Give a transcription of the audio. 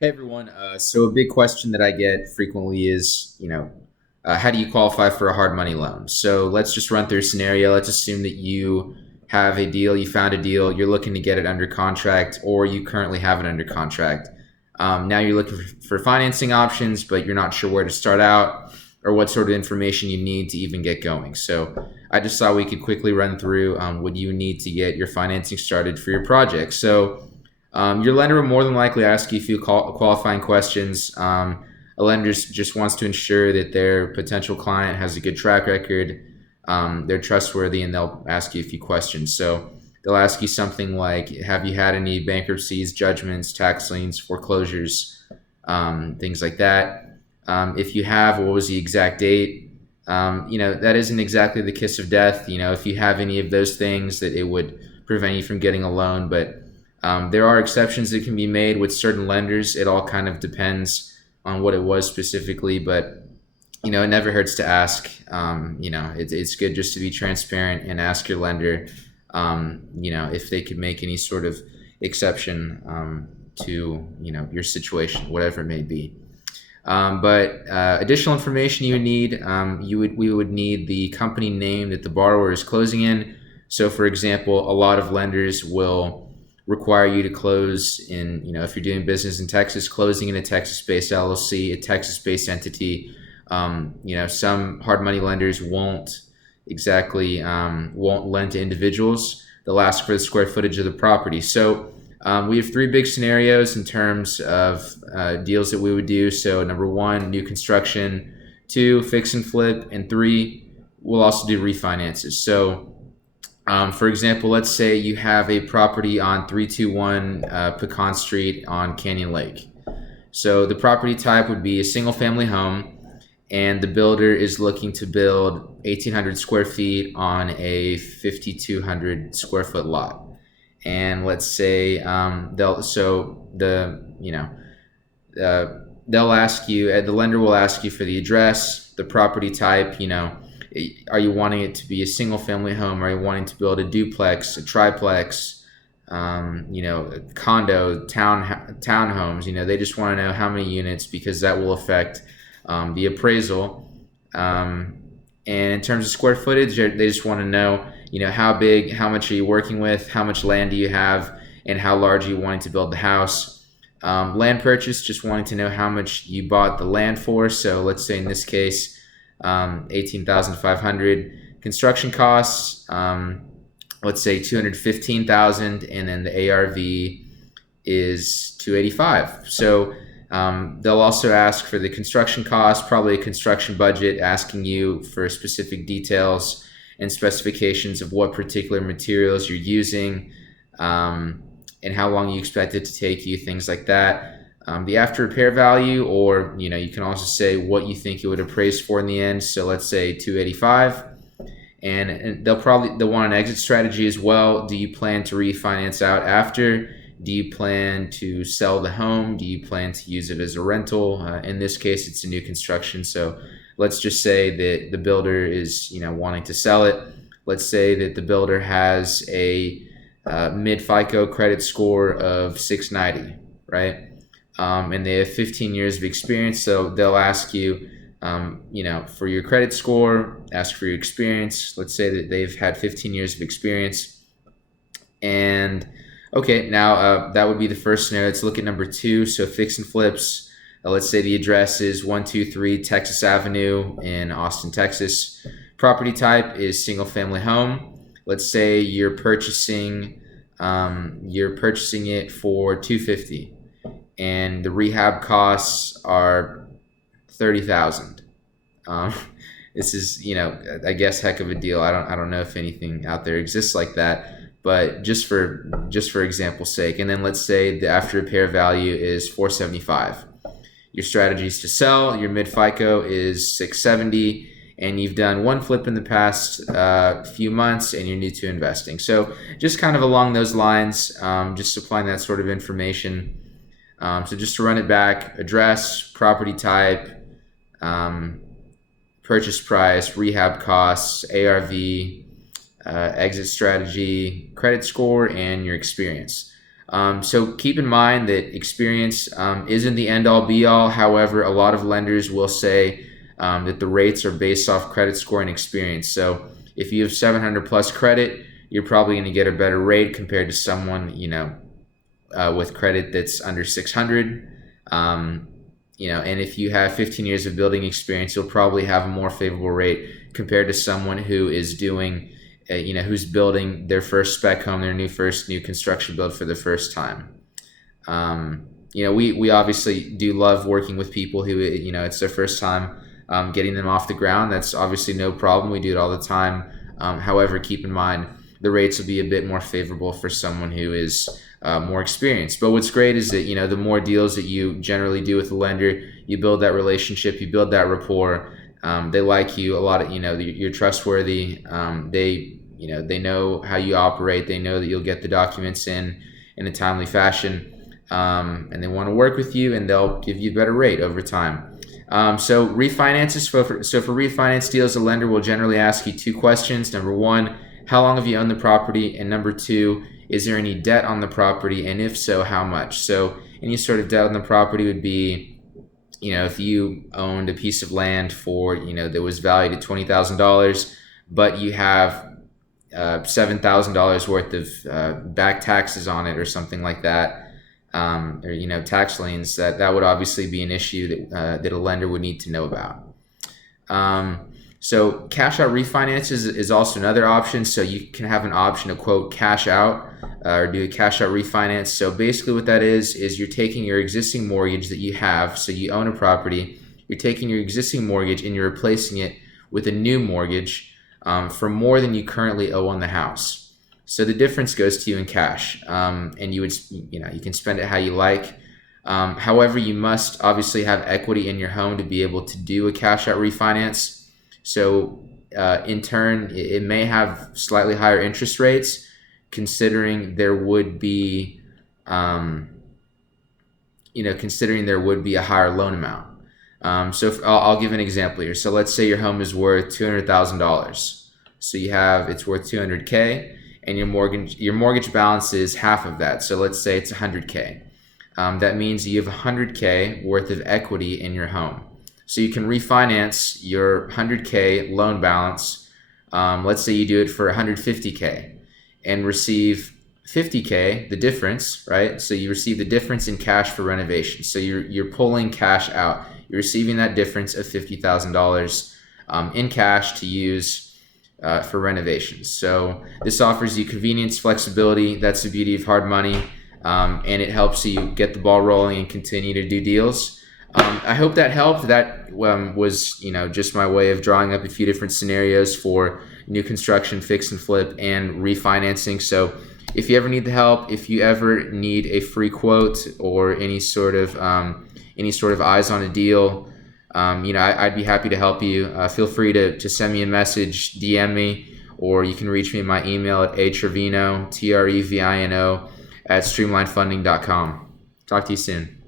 Hey everyone. So a big question that I get frequently is, how do you qualify for a hard money loan? So let's just run through a scenario. Let's assume that you have a deal, you found a deal, you're looking to get it under contract, or you currently have it under contract. Now you're looking for financing options, but you're not sure where to start out or what sort of information you need to even get going. So I just thought we could quickly run through what you need to get your financing started for your project. So your lender will more than likely ask you a few qualifying questions. A lender just wants to ensure that their potential client has a good track record, they're trustworthy, and they'll ask you a few questions. So they'll ask you something like, have you had any bankruptcies, judgments, tax liens, foreclosures, things like that? If you have, what was the exact date? That isn't exactly the kiss of death. If you have any of those things, that it would prevent you from getting a loan, but there are exceptions that can be made with certain lenders. It all kind of depends on what it was specifically, but it never hurts to ask. It's good just to be transparent and ask your lender, if they could make any sort of exception to your situation, whatever it may be. But additional information you would need, we would need the company name that the borrower is closing in. So, for example, a lot of lenders will require you to close in, if you're doing business in Texas, closing in a Texas-based LLC, a Texas-based entity. Some hard money lenders won't lend to individuals. They'll ask for the square footage of the property. So we have three big scenarios in terms of deals that we would do. So number one, new construction; two, fix and flip; and three, we'll also do refinances. So for example, let's say you have a property on 321 Pecan Street on Canyon Lake. So the property type would be a single family home, and the builder is looking to build 1,800 square feet on a 5,200 square foot lot. And let's say they'll ask you, the lender will ask you for the address, the property type. Are you wanting it to be a single family home? Are you wanting to build a duplex, a triplex, a condo, townhomes? They just want to know how many units, because that will affect the appraisal. And in terms of square footage, they just want to know, how big, how much are you working with, how much land do you have, and how large are you wanting to build the house. Land purchase, just wanting to know how much you bought the land for. So let's say in this case, 18,500. Construction costs, let's say 215,000, and then the ARV is 285. So they'll also ask for the construction cost, probably a construction budget, asking you for specific details and specifications of what particular materials you're using, and how long you expect it to take you, things like that. The after repair value, or you can also say what you think it would appraise for in the end. So let's say 285, and they'll want an exit strategy as well. Do you plan to refinance out after? Do you plan to sell the home? Do you plan to use it as a rental? In this case, it's a new construction. So let's just say that the builder is wanting to sell it. Let's say that the builder has a mid FICO credit score of 690, right? And they have 15 years of experience. So they'll ask you, for your credit score, ask for your experience. Let's say that they've had 15 years of experience. And okay, now that would be the first scenario. Let's look at number two. So fix and flips. Let's say the address is 123 Texas Avenue in Austin, Texas. Property type is single family home. Let's say you're purchasing it for 250, and the rehab costs are 30,000. This is, I guess, heck of a deal. I don't know if anything out there exists like that, but just for example's sake. And then let's say the after repair value is 475. Your strategy is to sell. Your mid FICO is 670, and you've done one flip in the past few months, and you're new to investing. So just kind of along those lines, just supplying that sort of information. So just to run it back: address, property type, purchase price, rehab costs, ARV, exit strategy, credit score, and your experience. So keep in mind that experience isn't the end all be all. However, a lot of lenders will say that the rates are based off credit score and experience. So if you have 700 plus credit, you're probably going to get a better rate compared to someone, with credit that's under 600. And if you have 15 years of building experience, you'll probably have a more favorable rate compared to someone who is doing, who's building their first spec home, their new construction build for the first time. We obviously do love working with people who, it's their first time getting them off the ground. That's obviously no problem. We do it all the time. However, keep in mind the rates will be a bit more favorable for someone who is more experienced. But what's great is that, the more deals that you generally do with the lender, you build that relationship, you build that rapport. They like you a lot of, you're trustworthy. They know how you operate. They know that you'll get the documents in a timely fashion. And they want to work with you, and they'll give you a better rate over time. So refinances. So for refinance deals, the lender will generally ask you two questions. Number one, how long have you owned the property? And number two, is there any debt on the property? And if so, how much? So any sort of debt on the property would be, if you owned a piece of land for, that was valued at $20,000, but you have $7,000 worth of back taxes on it or something like that, or tax liens, that would obviously be an issue that a lender would need to know about. So cash out refinances is also another option. So you can have an option to quote cash out or do a cash out refinance. So basically what that is you're taking your existing mortgage that you have. So you own a property, you're taking your existing mortgage and you're replacing it with a new mortgage for more than you currently owe on the house. So the difference goes to you in cash, and you can spend it how you like. However, you must obviously have equity in your home to be able to do a cash out refinance. So in turn, it may have slightly higher interest rates, considering there would be, considering there would be a higher loan amount. So I'll give an example here. So let's say your home is worth $200,000. So it's worth $200K, and your mortgage balance is half of that. So let's say it's $100K. That means you have $100K worth of equity in your home. So you can refinance your $100K loan balance. Let's say you do it for $150K and receive $50K, the difference, right? So you receive the difference in cash for renovation. So you're pulling cash out. You're receiving that difference of $50,000 in cash to use for renovations. So this offers you convenience, flexibility. That's the beauty of hard money, and it helps you get the ball rolling and continue to do deals. I hope that helped. That was, just my way of drawing up a few different scenarios for new construction, fix and flip, and refinancing. So if you ever need the help, if you ever need a free quote or any sort of eyes on a deal, I'd be happy to help you. Feel free to send me a message, DM me, or you can reach me at my email at atrevino, Trevino, @streamlinefunding.com. Talk to you soon.